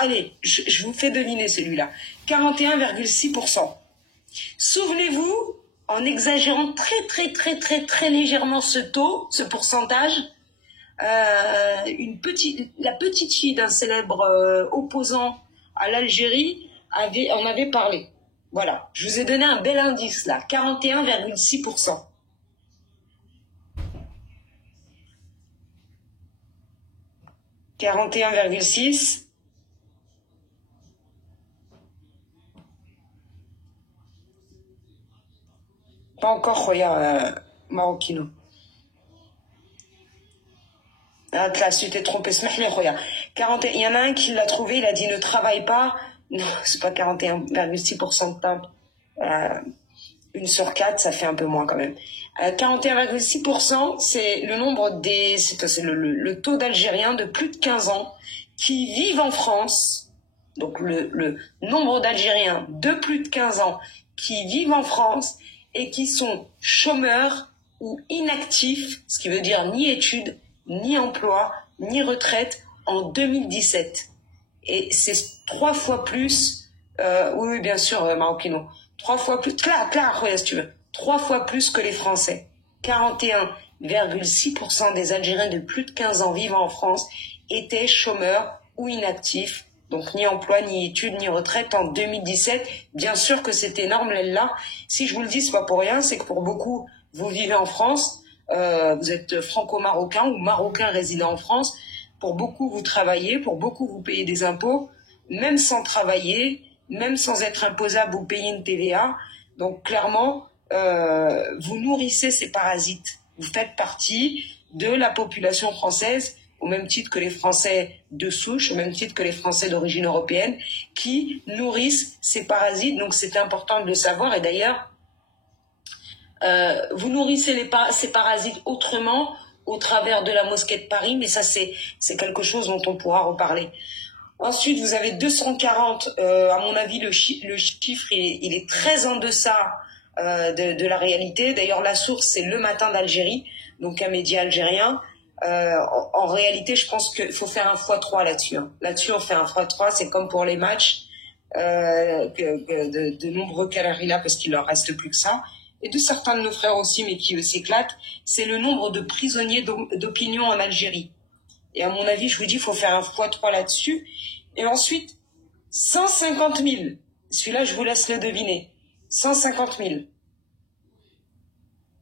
allez, je vous fais deviner celui-là. 41,6%. Souvenez-vous, en exagérant très légèrement ce taux, ce pourcentage, la petite fille d'un célèbre opposant à l'Algérie en avait parlé. Voilà, je vous ai donné un bel indice là, 41,6%. « 41,6 » Pas encore, Roya Marocchino. Ah, là, tu t'es trompé, Roya. 41, il y en a un qui l'a trouvé, il a dit ne travaille pas. Non, c'est pas 41,6% de table. 1 sur 4, ça fait un peu moins quand même. 41,6%, c'est le nombre c'est le taux d'Algériens de plus de 15 ans qui vivent en France. Donc le nombre d'Algériens de plus de 15 ans qui vivent en France et qui sont chômeurs ou inactifs, ce qui veut dire ni études, ni emploi, ni retraite en 2017. Et c'est 3 fois plus, oui, bien sûr, Marocchino, 3 fois plus, clair, si tu veux, 3 fois plus que les Français. 41,6% des Algériens de plus de 15 ans vivant en France étaient chômeurs ou inactifs, donc ni emploi, ni études, ni retraite en 2017. Bien sûr que c'est énorme, là. Si je vous le dis, c'est pas pour rien, c'est que pour beaucoup, vous vivez en France, vous êtes franco-marocain ou marocain résident en France. Pour beaucoup, vous travaillez, pour beaucoup, vous payez des impôts, même sans travailler, même sans être imposable, vous payez une TVA. Donc clairement, vous nourrissez ces parasites. Vous faites partie de la population française, au même titre que les Français de souche, au même titre que les Français d'origine européenne, qui nourrissent ces parasites. Donc c'est important de le savoir. Et d'ailleurs, vous nourrissez ces parasites autrement, au travers de la mosquée de Paris, mais ça c'est quelque chose dont on pourra reparler. Ensuite, vous avez 240, à mon avis, le chiffre il est très en deçà de la réalité. D'ailleurs, la source, c'est Le Matin d'Algérie, donc un média algérien. En réalité, je pense qu'il faut faire un x3 là-dessus. Hein. Là-dessus, on fait un x3, c'est comme pour les matchs, de nombreux calories là, parce qu'il leur reste plus que ça. Et de certains de nos frères aussi, mais qui s'éclatent, c'est le nombre de prisonniers d'opinion en Algérie. Et à mon avis, je vous dis, il faut faire un x3 là-dessus. Et ensuite, 150 000. Celui-là, je vous laisse le deviner. 150 000.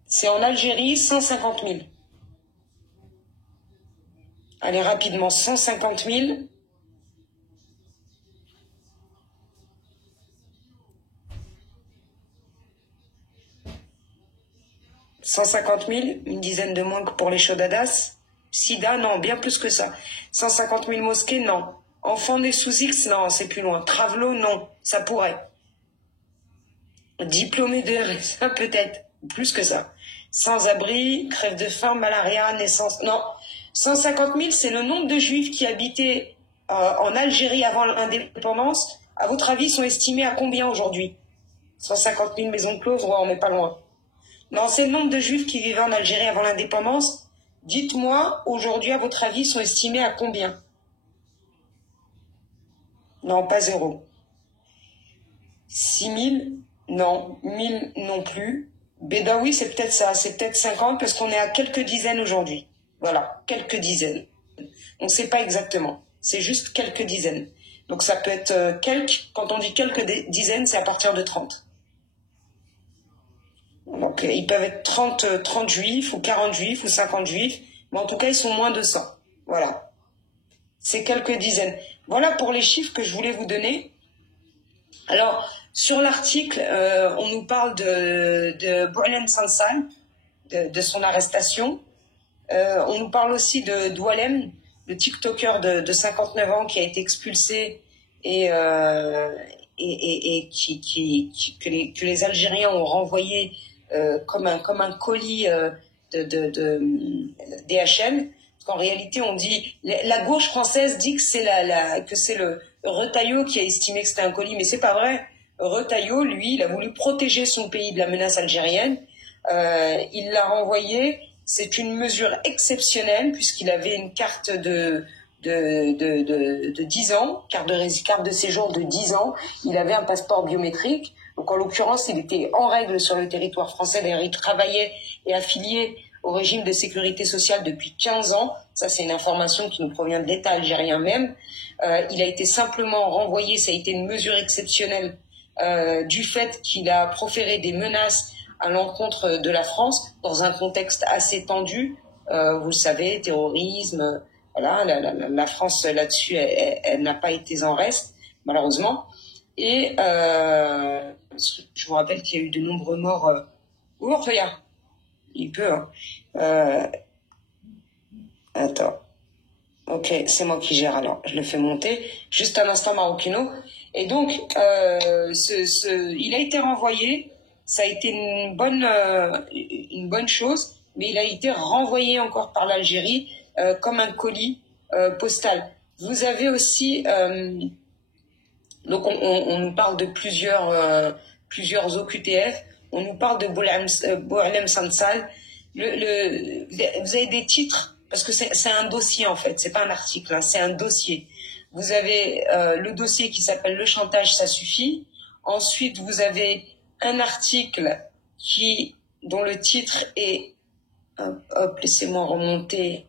C'est en Algérie, 150 000. Allez, rapidement, 150 000. « 150 000, une dizaine de moins que pour les Chaudadas. Sida, non, bien plus que ça. 150 000 mosquées, non. Enfants nés sous X, non, c'est plus loin. Travelo, non, ça pourrait. Diplômés de RSA, peut-être, plus que ça. Sans-abri, crève de faim, malaria, naissance, non. 150 000, c'est le nombre de juifs qui habitaient en Algérie avant l'indépendance. À votre avis, sont estimés à combien aujourd'hui? 150 000 maisons closes, ouais, on n'est pas loin. Non, c'est le nombre de juifs qui vivaient en Algérie avant l'indépendance. Dites-moi, aujourd'hui, à votre avis, sont estimés à combien? Non, pas 0. 6 000? Non. 1000 non plus. Bédaoui, c'est peut-être ça. C'est peut-être 50 parce qu'on est à quelques dizaines aujourd'hui. Voilà, quelques dizaines. On ne sait pas exactement. C'est juste quelques dizaines. Donc ça peut être quelques. Quand on dit quelques dizaines, c'est à partir de 30. Donc, ils peuvent être 30 juifs, ou 40 juifs, ou 50 juifs, mais en tout cas, ils sont moins de 100. Voilà. C'est quelques dizaines. Voilà pour les chiffres que je voulais vous donner. Alors, sur l'article, on nous parle de Brian Sansal, de son arrestation. On nous parle aussi de Doualem, le TikToker de 59 ans qui a été expulsé et que les Algériens ont renvoyé comme un colis de DHL. Parce qu'en réalité, on dit la gauche française dit que c'est le Retailleau qui a estimé que c'était un colis, mais c'est pas vrai. Retailleau, lui, il a voulu protéger son pays de la menace algérienne. Il l'a renvoyé. C'est une mesure exceptionnelle puisqu'il avait une carte de de 10 ans, carte de séjour de 10 ans. Il avait un passeport biométrique. Donc, en l'occurrence, il était en règle sur le territoire français. D'ailleurs, il travaillait et affilié au régime de sécurité sociale depuis 15 ans. Ça, c'est une information qui nous provient de l'État algérien même. Il a été simplement renvoyé. Ça a été une mesure exceptionnelle du fait qu'il a proféré des menaces à l'encontre de la France dans un contexte assez tendu. Vous le savez, terrorisme. Voilà, la France là-dessus, elle n'a pas été en reste, malheureusement. Et je vous rappelle qu'il y a eu de nombreux morts. Regarde, il peut. Hein. Attends. Ok, c'est moi qui gère alors. Je le fais monter. Juste un instant, Maroquino. Et donc, il a été renvoyé. Ça a été une bonne chose, mais il a été renvoyé encore par l'Algérie comme un colis postal. Vous avez aussi... donc, on nous parle de plusieurs OQTF. On nous parle de Boualem Sansal. Vous avez des titres, parce que c'est un dossier en fait, c'est pas un article, hein, c'est un dossier. Vous avez le dossier qui s'appelle Le chantage, ça suffit. Ensuite, vous avez un article dont le titre est... Hop, laissez-moi remonter.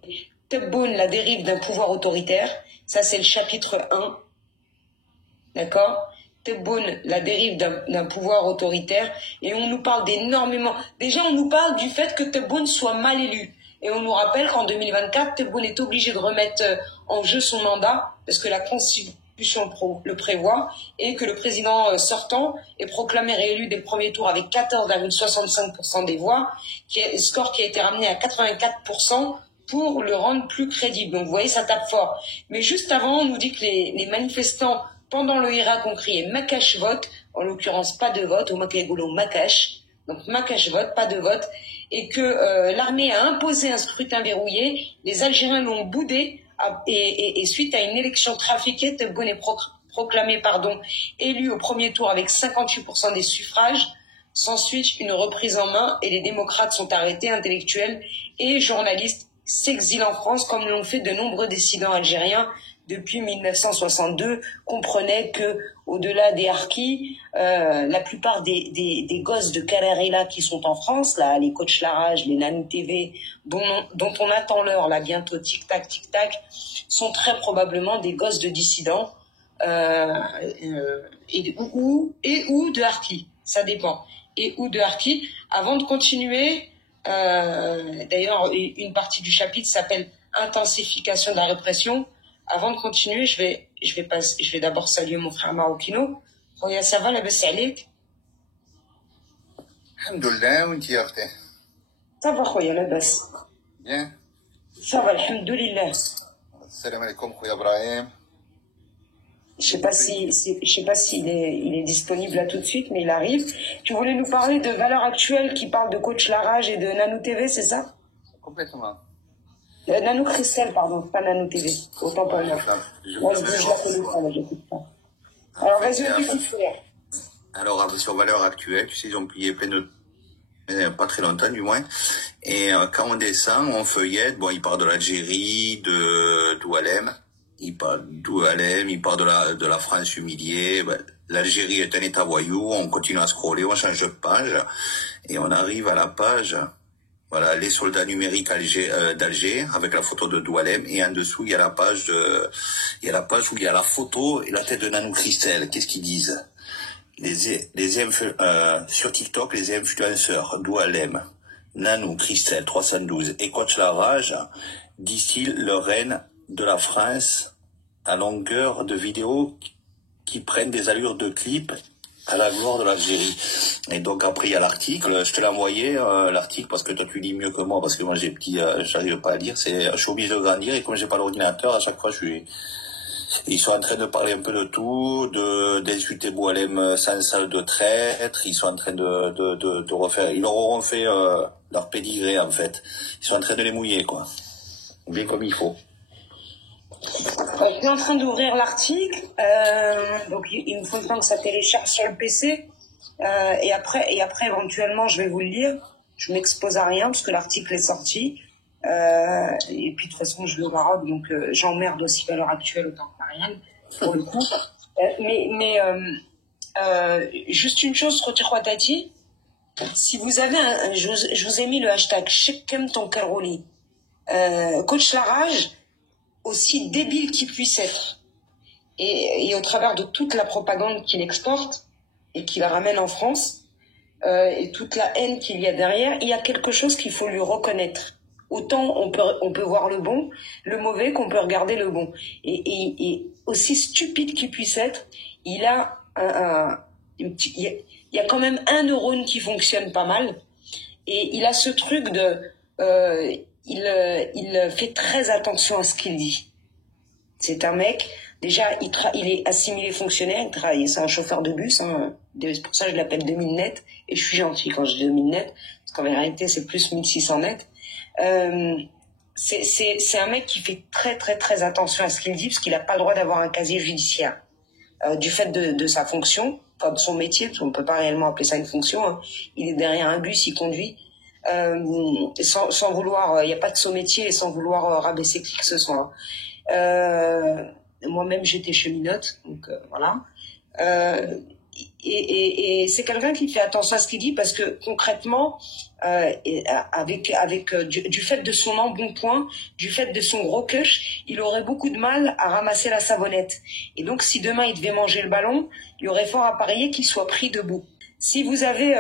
Tebboune, la dérive d'un pouvoir autoritaire. Ça, c'est le chapitre 1. D'accord? Tebboune, la dérive d'un pouvoir autoritaire. Et on nous parle d'énormément... Déjà, on nous parle du fait que Tebboune soit mal élu. Et on nous rappelle qu'en 2024, Tebboune est obligé de remettre en jeu son mandat, parce que la Constitution le prévoit, et que le président sortant est proclamé réélu dès le premier tour avec 14,65% des voix, score qui a été ramené à 84% pour le rendre plus crédible. Donc vous voyez, ça tape fort. Mais juste avant, on nous dit que les manifestants pendant le Irak ont crié Makash vote, en l'occurrence pas de vote, au Makegolo Makash, donc Makash vote, pas de vote, et que l'armée a imposé un scrutin verrouillé, les Algériens l'ont boudé, et suite à une élection trafiquée, Tebboune est proclamé élu au premier tour avec 58% des suffrages. S'ensuit une reprise en main et les démocrates sont arrêtés, intellectuels et journalistes s'exilent en France comme l'ont fait de nombreux dissidents algériens depuis 1962. Comprenez que au-delà des harkis, la plupart des gosses de Carrera qui sont en France, là, les coachs Larage, les Nanou TV, dont on attend l'heure, là, bientôt, tic-tac, sont très probablement des gosses de dissidents ou de harkis, ça dépend. Et ou de harkis. Avant de continuer, d'ailleurs, une partie du chapitre s'appelle Intensification de la répression. Avant de continuer, je vais d'abord saluer mon frère Maroquino. Khoya, ça va, la baisse عليك? Alhamdoulilah, وانتي يا اختي؟ Ça va, Khoya, la baisse. Bien. Ça va, alhamdoulilah. Salam alaikum, Khoya Ibrahim. Je sais pas s'il est disponible là tout de suite, mais il arrive. Tu voulais nous parler de Valeurs Actuelles qui parle de coach Larage et de Nanou TV, c'est ça? Complètement. Nanou Christelle, pardon, pas Nanou TV. Autant pas moi. Moi, je la connais pas, mais j'écoute pas. Alors, vas-y, on t'écoute, frère. Alors, sur Valeurs Actuelles, tu sais, ils ont publié plein de... pas très longtemps, du moins. Et quand on descend, on feuillette, bon, il parle de l'Algérie, de Doualem. Il parle d'Oualem, il parle de la France humiliée. Ben, l'Algérie est un état voyou, on continue à scroller, on change de page. Et on arrive à la page... Voilà, les soldats numériques d'Alger, avec la photo de Doualem, et en dessous, il y a la page où il y a la photo et la tête de Nanou Christelle. Qu'est-ce qu'ils disent? Sur TikTok, les influenceurs Doualem, Nanou Christelle 312 et Coach Larage distillent leur reine de la France à longueur de vidéos qui prennent des allures de clips à la gloire de l'Algérie. Et donc après il y a l'article, je te l'ai envoyé l'article parce que toi tu lis mieux que moi, parce que moi j'arrive pas à lire, je suis obligé de grandir, et comme j'ai pas l'ordinateur, à chaque fois ils sont en train de parler un peu de tout, d'insulter Boualem sans salle de traître, ils sont en train de refaire, ils leur auront fait leur pédigré en fait, ils sont en train de les mouiller quoi, bien comme il faut. Je suis en train d'ouvrir l'article, donc il me faut le temps que ça télécharge sur le PC, et après éventuellement je vais vous le lire. Je m'expose à rien parce que l'article est sorti. Et puis de toute façon, je vais au Maroc, donc j'emmerde aussi à l'heure actuelle autant que Marianne, pour le coup. Juste une chose, Roti Tati, si vous avez je vous ai mis le hashtag Shekem Tonkaroli, coach Larage, aussi débile qu'il puisse être, et au travers de toute la propagande qu'il exporte et qu'il ramène en France, et toute la haine qu'il y a derrière, il y a quelque chose qu'il faut lui reconnaître. Autant on peut voir le bon, le mauvais, qu'on peut regarder le bon. Et aussi stupide qu'il puisse être, il a il y a quand même un neurone qui fonctionne pas mal. Et il a ce truc de... il fait très attention à ce qu'il dit. C'est un mec, déjà, il est assimilé fonctionnaire, il travaille, c'est un chauffeur de bus, hein, c'est pour ça que je l'appelle 2000 net, et je suis gentil quand je dis 2000 net, parce qu'en réalité, c'est plus 1600 net. C'est un mec qui fait très, très, très attention à ce qu'il dit, parce qu'il n'a pas le droit d'avoir un casier judiciaire. Du fait de sa fonction, enfin de son métier, parce qu'on ne peut pas réellement appeler ça une fonction, hein. Il est derrière un bus, il conduit, sans vouloir, il n'y a pas de son métier, et sans vouloir rabaisser qui que ce soit. Moi-même, j'étais cheminote, donc voilà. Et c'est quelqu'un qui fait attention à ce qu'il dit, parce que concrètement, du fait de son embonpoint, du fait de son gros cush, il aurait beaucoup de mal à ramasser la savonnette. Et donc, si demain il devait manger le ballon, il y aurait fort à parier qu'il soit pris debout. Si vous avez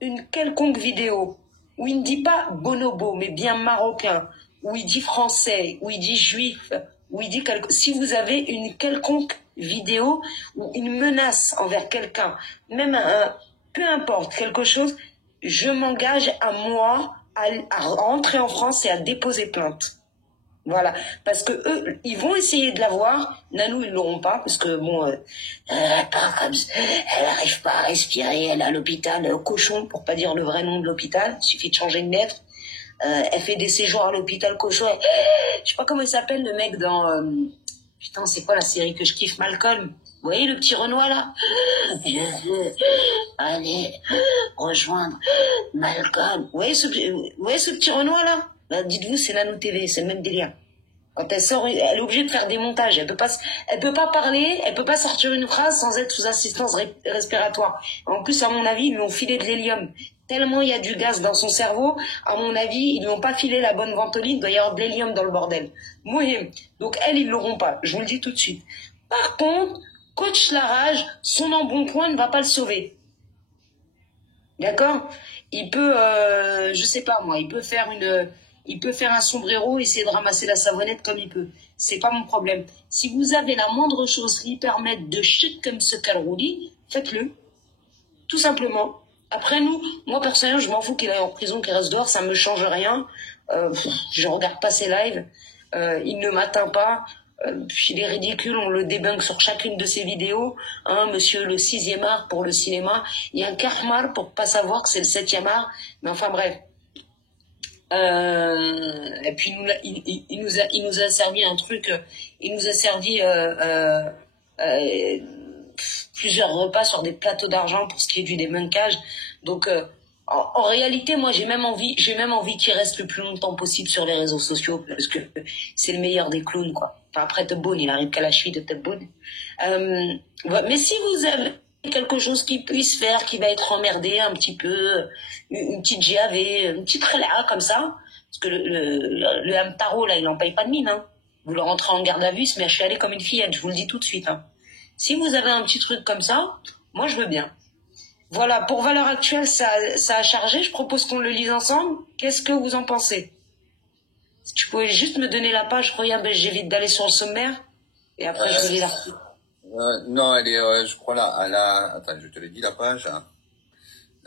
une quelconque vidéo où il ne dit pas bonobo, mais bien marocain, où il dit français, où il dit juif, où il dit si vous avez une quelconque vidéo ou une menace envers quelqu'un, même peu importe, quelque chose, je m'engage à moi à rentrer en France et à déposer plainte. Voilà, parce que eux, ils vont essayer de l'avoir. Nanou, ils l'auront pas, parce que bon, elle arrive pas à respirer, elle est à l'hôpital cochon, pour pas dire le vrai nom de l'hôpital. Il suffit de changer une lettre. Elle fait des séjours à l'hôpital cochon. Je sais pas comment il s'appelle le mec dans putain, c'est quoi la série que je kiffe, Malcolm. Vous voyez le petit Renoir là? Je veux aller rejoindre Malcolm. Vous voyez ce petit Renoir là? Bah, dites-vous, c'est Nanou TV, c'est le même délire. Quand elle sort, elle est obligée de faire des montages. Elle peut pas parler, elle peut pas sortir une phrase sans être sous assistance respiratoire. En plus, à mon avis, ils lui ont filé de l'hélium. Tellement il y a du gaz dans son cerveau, à mon avis, ils lui ont pas filé la bonne ventoline, il doit y avoir de l'hélium dans le bordel. Mouillé. Donc elle, ils l'auront pas. Je vous le dis tout de suite. Par contre, coach Larage, son embonpoint ne va pas le sauver. D'accord? Il peut, je sais pas moi, il peut faire un sombrero, essayer de ramasser la savonnette comme il peut. C'est pas mon problème. Si vous avez la moindre chose qui permette de chier comme ce Kalrouli, faites-le. Tout simplement. Après moi personnellement, je m'en fous qu'il aille en prison, qu'il reste dehors, ça me change rien. Je regarde pas ses lives. Il ne m'atteint pas. Il est ridicule, on le débunk sur chacune de ses vidéos. Hein, monsieur le 6e art pour le cinéma. Il y a un Karmar pour pas savoir que c'est le 7e art. Mais enfin bref. Et puis il nous a servi un truc. Il nous a servi plusieurs repas sur des plateaux d'argent pour ce qui est du débunkage. Donc en réalité, moi j'ai même envie qu'il reste le plus longtemps possible sur les réseaux sociaux, parce que c'est le meilleur des clowns, quoi. Enfin, après Tebboune, il arrive qu'à la cheville de Tebboune. Mais si vous avez quelque chose qui puisse faire, qui va être emmerdé un petit peu, une petite GAV, une petite relais comme ça, parce que le Hamtaro, là, il en paye pas de mine, hein. Vous le rentrez en garde à vue, mais je suis allée comme une fillette, je vous le dis tout de suite, hein. Si vous avez un petit truc comme ça, moi je veux bien. Voilà, pour Valeurs Actuelles, ça a chargé. Je propose qu'on le lise ensemble. Qu'est-ce que vous en pensez? Si tu pouvais juste me donner la page, regarde, j'évite d'aller sur le sommaire. Et après, je lis l'article. Non, elle est, je crois là, attends, je te l'ai dit la page.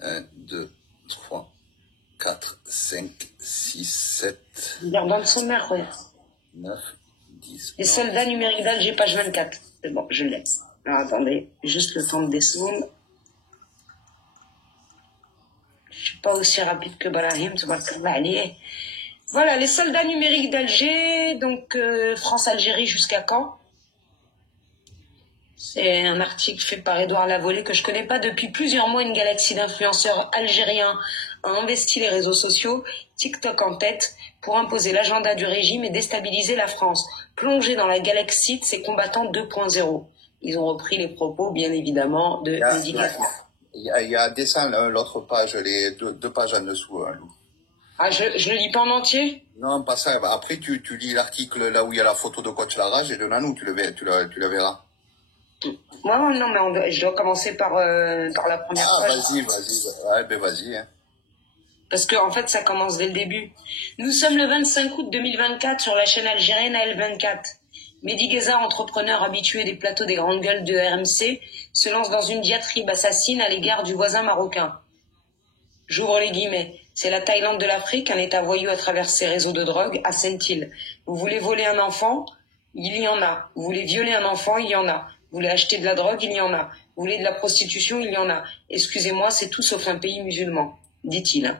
1, 2, 3, 4, 5, 6, 7. Regarde dans le sommaire, regarde. 9, 10. Les soldats numériques d'Alger, page 24. C'est bon, je l'ai. Alors, attendez, juste le temps de descendre. Je suis pas aussi rapide que Balahim, voilà, les soldats numériques d'Alger, donc France-Algérie jusqu'à quand? C'est un article fait par Édouard Lavolée que je connais pas. Depuis plusieurs mois, une galaxie d'influenceurs algériens a investi les réseaux sociaux, TikTok en tête, pour imposer l'agenda du régime et déstabiliser la France, plongée dans la galaxie de ses combattants 2.0. Ils ont repris les propos, bien évidemment, de Mehdi Gaza. Il y a un dessin, l'autre page, les deux pages en dessous, Lou. Ah, je le lis pas en entier? Non, pas ça. Après, tu lis l'article là où il y a la photo de Coach Larage et de Nanou, tu le verras. Moi, non, mais je dois commencer par la première page. Vas-y. Ouais, ben vas-y. Hein. Parce que, en fait, ça commence dès le début. Nous sommes le 25 août 2024 sur la chaîne algérienne AL24. Mehdi Gaza, entrepreneur habitué des plateaux des grandes gueules de RMC, se lance dans une diatribe assassine à l'égard du voisin marocain. J'ouvre les guillemets. C'est la Thaïlande de l'Afrique, un état voyou à travers ses réseaux de drogue, assène-t-il. Vous voulez voler un enfant? Il y en a. Vous voulez violer un enfant? Il y en a. Vous voulez acheter de la drogue? Il y en a. Vous voulez de la prostitution? Il y en a. Excusez-moi, c'est tout sauf un pays musulman, dit-il.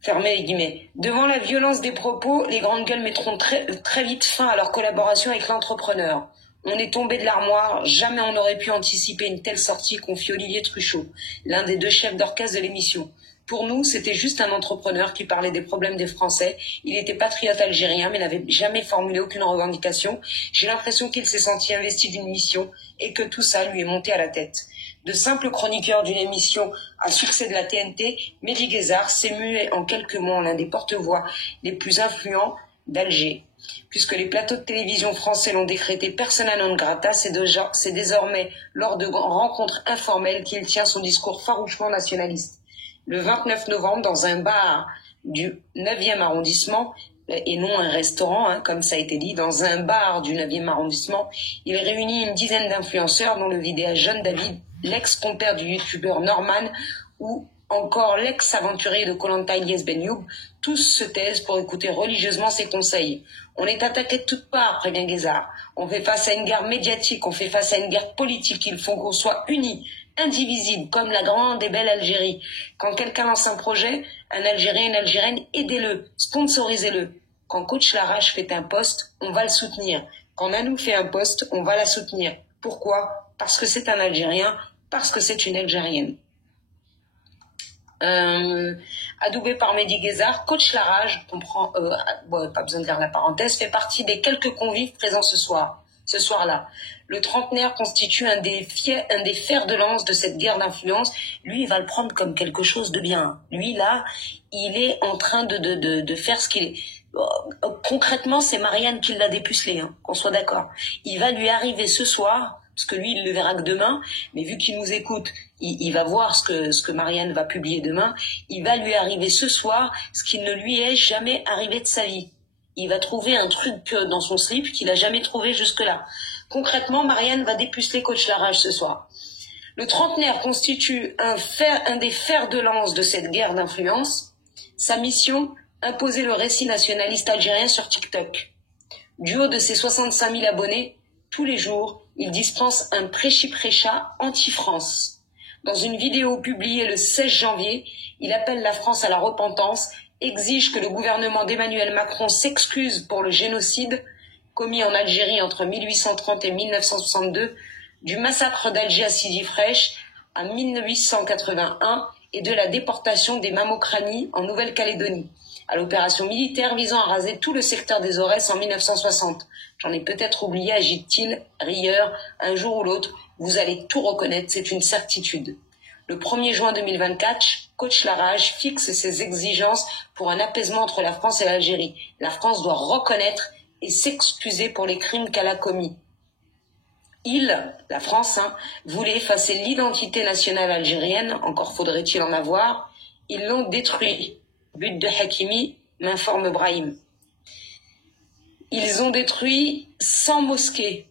Fermez les guillemets. Devant la violence des propos, les grandes gueules mettront très vite fin à leur collaboration avec l'entrepreneur. On est tombé de l'armoire, jamais on n'aurait pu anticiper une telle sortie, confie Olivier Truchot, l'un des deux chefs d'orchestre de l'émission. Pour nous, c'était juste un entrepreneur qui parlait des problèmes des Français. Il était patriote algérien, mais n'avait jamais formulé aucune revendication. J'ai l'impression qu'il s'est senti investi d'une mission et que tout ça lui est monté à la tête. De simple chroniqueur d'une émission à succès de la TNT, Mehdi Guézard s'est mué en quelques mois en l'un des porte-voix les plus influents d'Alger. Puisque les plateaux de télévision français l'ont décrété persona non grata, c'est désormais lors de rencontres informelles qu'il tient son discours farouchement nationaliste. Le 29 novembre, dans un bar du 9e arrondissement, et non un restaurant, comme ça a été dit, dans un bar du 9e arrondissement, il réunit une dizaine d'influenceurs, dont le vidéaste Jeune David, l'ex-compère du youtubeur Norman, ou encore l'ex-aventurier de Koh Lanta Ilyes Ben Youb. Tous se taisent pour écouter religieusement ses conseils. On est attaqué de toutes parts, prévient Guézard. On fait face à une guerre médiatique, on fait face à une guerre politique. Il faut qu'on soit unis, indivisibles, comme la grande et belle Algérie. Quand quelqu'un lance un projet, un Algérien, une Algérienne, aidez-le, sponsorisez-le. Quand Coach Larage fait un poste, on va le soutenir. Quand Nanou fait un poste, on va la soutenir. Pourquoi? Parce que c'est un Algérien, parce que c'est une Algérienne. Adoubé par Mehdi Guézard, Coach Larage, pas besoin de lire la parenthèse, fait partie des quelques convives présents ce soir-là. Le trentenaire constitue un des fers de lance de cette guerre d'influence. Lui, il va le prendre comme quelque chose de bien. Lui, là, il est en train de faire ce qu'il est. Concrètement, c'est Marianne qui l'a dépucelé, qu'on soit d'accord. Il va lui arriver ce soir, parce que lui, il le verra que demain, mais vu qu'il nous écoute, il va voir ce que Marianne va publier demain. Il va lui arriver ce soir ce qui ne lui est jamais arrivé de sa vie. Il va trouver un truc dans son slip qu'il n'a jamais trouvé jusque-là. Concrètement, Marianne va dépuceler Coach Larage ce soir. Le trentenaire constitue un des fers de lance de cette guerre d'influence. Sa mission, imposer le récit nationaliste algérien sur TikTok. Du haut de ses 65 000 abonnés, tous les jours, il dispense un prêchi-prêcha anti-France. Dans une vidéo publiée le 16 janvier, il appelle la France à la repentance, exige que le gouvernement d'Emmanuel Macron s'excuse pour le génocide commis en Algérie entre 1830 et 1962, du massacre d'Alger à Sidi Fraîche à 1881 et de la déportation des Mamokrani en Nouvelle-Calédonie, à l'opération militaire visant à raser tout le secteur des Aurès en 1960. J'en ai peut-être oublié, agite-t-il, rieur, un jour ou l'autre, vous allez tout reconnaître, c'est une certitude. Le 1er juin 2024, Coach Larage fixe ses exigences pour un apaisement entre la France et l'Algérie. La France doit reconnaître et s'excuser pour les crimes qu'elle a commis. La France, voulait effacer l'identité nationale algérienne, encore faudrait-il en avoir. Ils l'ont détruit. But de Hakimi, m'informe Brahim. Ils ont détruit 100 mosquées.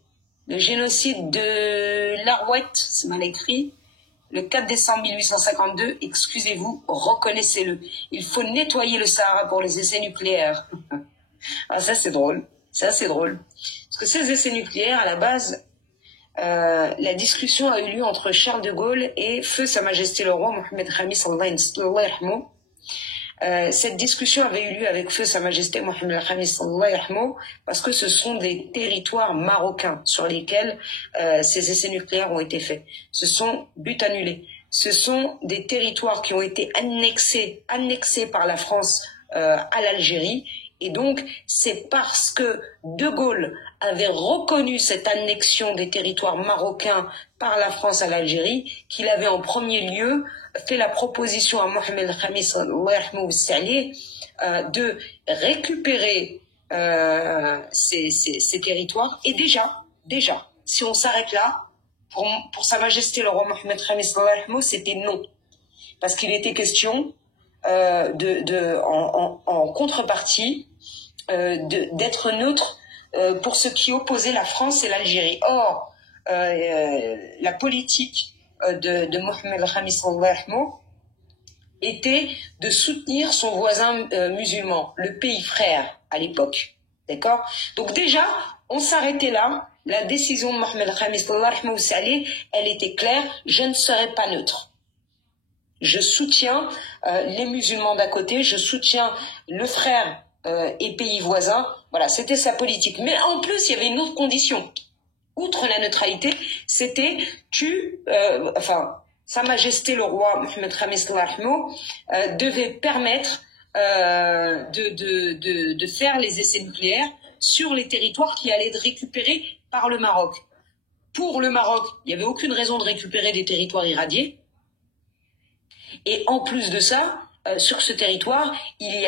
Le génocide de Larouette, c'est mal écrit, le 4 décembre 1852, excusez-vous, reconnaissez-le. Il faut nettoyer le Sahara pour les essais nucléaires. Ah, ça c'est drôle. Ça c'est drôle. Parce que ces essais nucléaires, à la base, la discussion a eu lieu entre Charles de Gaulle et Feu Sa Majesté le Roi Mohamed Khamis, Cette discussion avait eu lieu avec feu Sa Majesté Mohamed Al-Khamis, parce que ce sont des territoires marocains sur lesquels ces essais nucléaires ont été faits. Ce sont buts annulés. Ce sont des territoires qui ont été annexés par la France à l'Algérie. Et donc, c'est parce que De Gaulle avait reconnu cette annexion des territoires marocains par la France à l'Algérie qu'il avait en premier lieu fait la proposition à Mohamed Al-Khamis de récupérer ces territoires. Et déjà, si on s'arrête là, pour Sa Majesté le roi Mohamed Al-Khamis, c'était non. Parce qu'il était question en contrepartie d'être neutre pour ce qui opposait la France et l'Algérie. Or, la politique de Mohamed Al-Khamis était de soutenir son voisin musulman, le pays frère à l'époque. D'accord? Donc déjà, on s'arrêtait là. La décision de Mohamed Al-Khamis, elle était claire, je ne serai pas neutre. Je soutiens les musulmans d'à côté, je soutiens le frère et pays voisins. Voilà, c'était sa politique. Mais en plus, il y avait une autre condition. Outre la neutralité, c'était Sa Majesté le roi Mohamed Khamis devait permettre de faire les essais nucléaires sur les territoires qui allaient être récupérés par le Maroc. Pour le Maroc, il n'y avait aucune raison de récupérer des territoires irradiés. Et en plus de ça, sur ce territoire, il y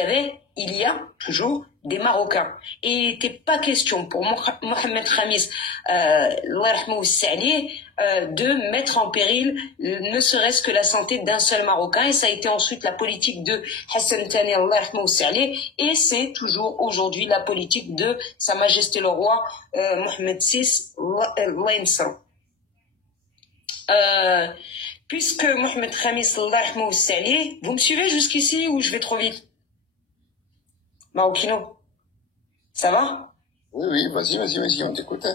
a toujours des Marocains. Et il n'était pas question pour Mohamed Khamis de mettre en péril ne serait-ce que la santé d'un seul Marocain. Et ça a été ensuite la politique de Hassan Thani et c'est toujours aujourd'hui la politique de Sa Majesté le roi Mohamed VI. Puisque Mohamed Khamis, vous me suivez jusqu'ici ou je vais trop vite? Maroquino, ça va? Oui, vas-y, on t'écoute.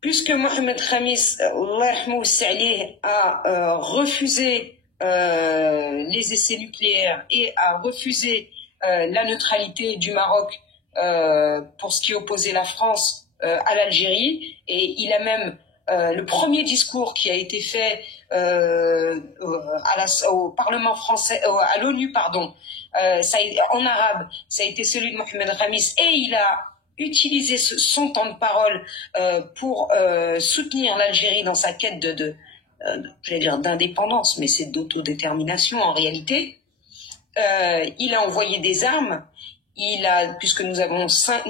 Puisque Mohamed Khamis a refusé les essais nucléaires et a refusé la neutralité du Maroc pour ce qui opposait la France à l'Algérie, et il a même le premier discours qui a été fait au Parlement français, à l'ONU, pardon, en arabe, ça a été celui de Mohamed Khamis, et il a utilisé son temps de parole pour soutenir l'Algérie dans sa quête j'allais dire d'indépendance, mais c'est d'autodétermination en réalité. Il a envoyé des armes. Puisque nous avions 5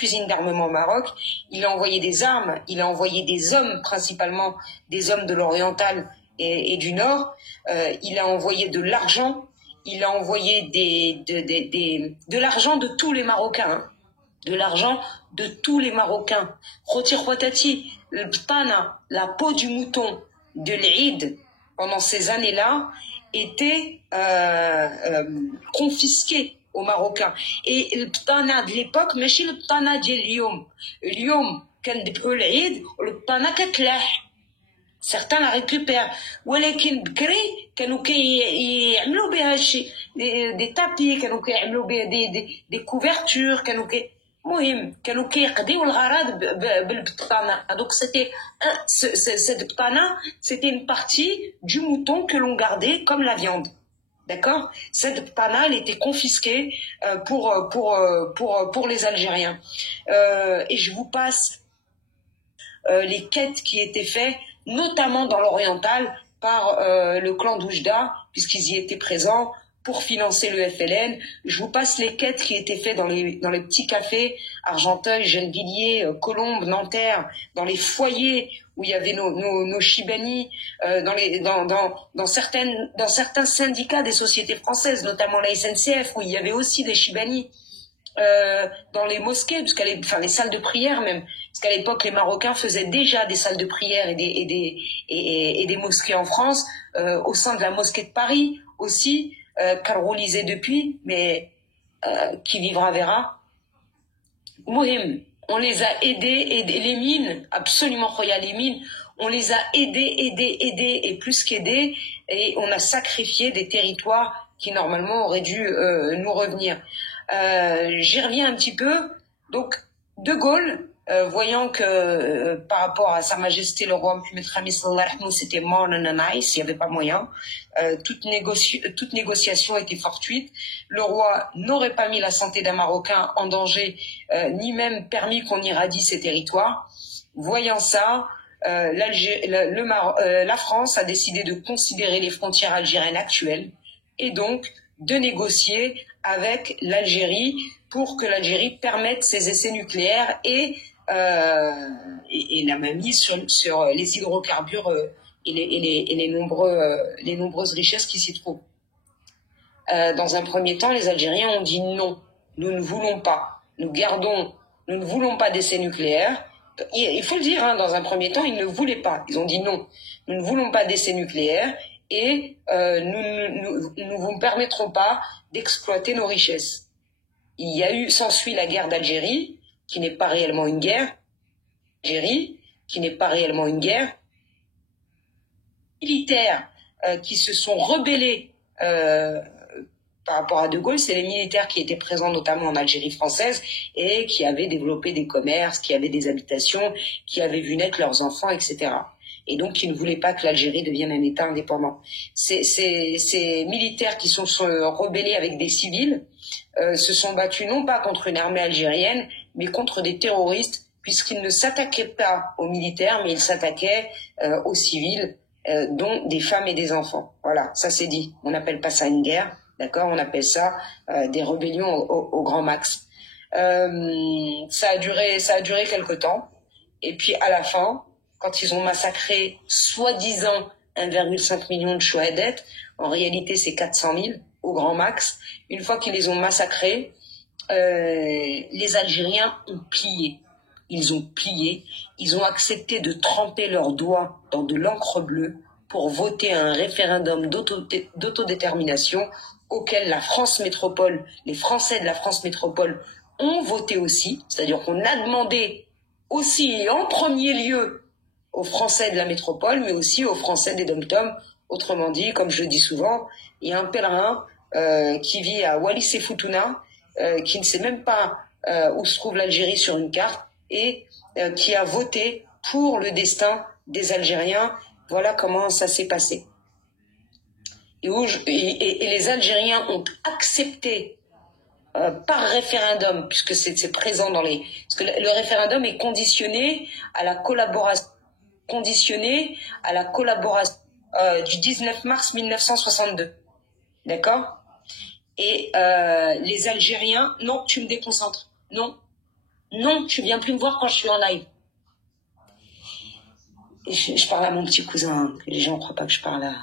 usines d'armement au Maroc, il a envoyé des armes, il a envoyé des hommes, principalement des hommes de l'oriental et du nord. Il a envoyé de l'argent, il a envoyé de l'argent de tous les Marocains, hein. De l'argent de tous les Marocains. Roti Khouatati, le btana, la peau du mouton de l'Eid, pendant ces années-là, était confisquée aux Marocains. Et le btana de l'époque, ماشي le btana ديال اليوم كندبحوا العيد والبطانه كتلاح. Certains la récupèrent. ولكن بكري كانوا كيعملوا بها شي des tapis, كانوا كيعملوا بها des couvertures, المهم كانوا كيقضيو الغرض بالبطانه. Donc cette btana, c'était une partie du mouton que l'on gardait comme la viande. D'accord? Cette btana, elle était confisquée pour les Algériens. Et je vous passe les quêtes qui étaient faites, notamment dans l'oriental, par le clan d'Oujda, puisqu'ils y étaient présents, pour financer le FLN. Je vous passe les quêtes qui étaient faites dans les petits cafés, Argenteuil, Gennevilliers, Colombes, Nanterre, dans les foyers où il y avait nos Chibani, dans certains syndicats des sociétés françaises, notamment la SNCF, où il y avait aussi des Chibani, dans les mosquées, les salles de prière même, parce qu'à l'époque les Marocains faisaient déjà des salles de prière et des mosquées en France, au sein de la mosquée de Paris aussi, carbolisée depuis, mais qui vivra verra. Mohim, on les a aidés, les mines, absolument royales, les mines, on les a aidés, et plus qu'aidés, et on a sacrifié des territoires qui normalement auraient dû nous revenir. J'y reviens un petit peu. Donc, De Gaulle, voyant que par rapport à Sa Majesté le roi Mohammed Khamis sallallahu alayhi wa sallam, c'était mort nice, il n'y avait pas moyen. Toute négociation était fortuite. Le roi n'aurait pas mis la santé d'un Marocain en danger, ni même permis qu'on irradie ses territoires. Voyant ça, la France a décidé de considérer les frontières algériennes actuelles et donc de négocier avec l'Algérie pour que l'Algérie permette ses essais nucléaires et la mainmise sur les hydrocarbures et les nombreuses richesses qui s'y trouvent. Dans un premier temps, les Algériens ont dit non, nous ne voulons pas, nous ne voulons pas d'essais nucléaires. Il faut le dire, hein, dans un premier temps, ils ne voulaient pas. Ils ont dit non, nous ne voulons pas d'essais nucléaires et nous ne vous permettrons pas d'exploiter nos richesses. S'ensuit la guerre d'Algérie, qui n'est pas réellement une guerre. Militaires qui se sont rebellés par rapport à De Gaulle, c'est les militaires qui étaient présents notamment en Algérie française et qui avaient développé des commerces, qui avaient des habitations, qui avaient vu naître leurs enfants, etc. Et donc qui ne voulaient pas que l'Algérie devienne un État indépendant. Ces militaires qui sont rebellés avec des civils se sont battus non pas contre une armée algérienne, mais contre des terroristes, puisqu'ils ne s'attaquaient pas aux militaires, mais ils s'attaquaient aux civils, dont des femmes et des enfants. Voilà, ça c'est dit. On n'appelle pas ça une guerre, d'accord? On appelle ça des rébellions au grand max. Ça a duré quelque temps, et puis à la fin, quand ils ont massacré soi-disant 1,5 million de Chouadet, en réalité c'est 400 000 au grand max. Une fois qu'ils les ont massacrés, les Algériens ont plié. Ils ont plié, ils ont accepté de tremper leurs doigts dans de l'encre bleue pour voter un référendum d'autodétermination auquel la France métropole, les Français de la France métropole ont voté aussi. C'est-à-dire qu'on a demandé aussi et en premier lieu aux Français de la métropole, mais aussi aux Français des Dom-Tom. Autrement dit, comme je le dis souvent, il y a un pèlerin qui vit à Wallis et Futuna, qui ne sait même pas où se trouve l'Algérie sur une carte, et qui a voté pour le destin des Algériens. Voilà comment ça s'est passé. Et les Algériens ont accepté par référendum, puisque c'est présent dans les... Parce que le référendum est conditionné à la collaboration du 19 mars 1962. D'accord? Et les Algériens... Non, tu me déconcentres. Non, tu viens plus me voir quand je suis en live. Et je parle à mon petit cousin. Les gens ne croient pas que je parle à...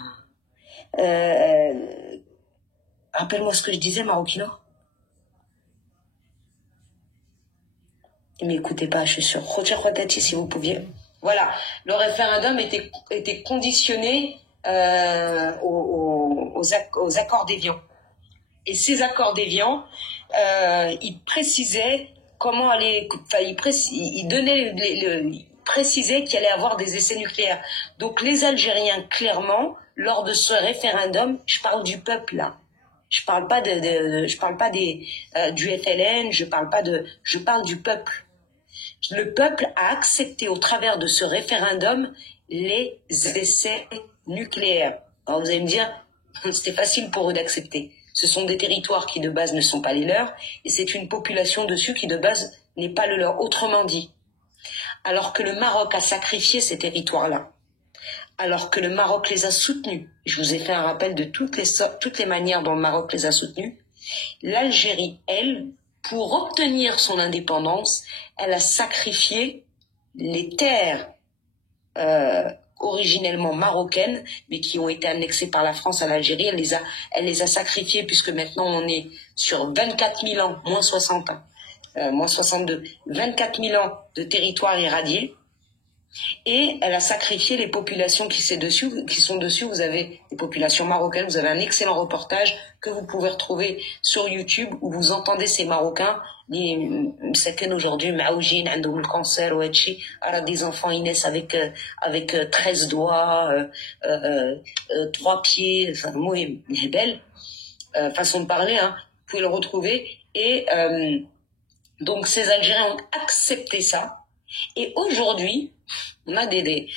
Rappelle-moi ce que je disais, Maroquino. Ne m'écoutez pas, je suis sur Roger Rodati, si vous pouviez. Voilà, le référendum était conditionné aux accords d'Évian. Et ces accords d'Évian, ils précisaient comment aller... Enfin, ils précisaient qu'il allait avoir des essais nucléaires. Donc les Algériens, clairement, lors de ce référendum, je parle du peuple là. Je parle pas du FLN, je parle du peuple. Le peuple a accepté au travers de ce référendum les essais nucléaires. Alors vous allez me dire, c'était facile pour eux d'accepter. Ce sont des territoires qui de base ne sont pas les leurs, et c'est une population dessus qui de base n'est pas le leur. Autrement dit, alors que le Maroc a sacrifié ces territoires-là, alors que le Maroc les a soutenus, je vous ai fait un rappel de toutes les manières dont le Maroc les a soutenus, l'Algérie, elle, pour obtenir son indépendance, elle a sacrifié les terres originellement marocaines, mais qui ont été annexées par la France à l'Algérie. Elle les a sacrifiées, puisque maintenant on est sur 24 000 ans, moins 60 ans, moins 62, 24 000 ans de territoire irradié. Et elle a sacrifié les populations qui sont dessus. Vous avez des populations marocaines. Vous avez un excellent reportage que vous pouvez retrouver sur YouTube où vous entendez ces Marocains, certains aujourd'hui, maoujin, عندهم le cancer ou etchi, alors des enfants ils naissent avec 13 doigts, 3 pieds, enfin, belle. façon de parler, hein, vous pouvez le retrouver. Et donc ces Algériens ont accepté ça. Et aujourd'hui, on a des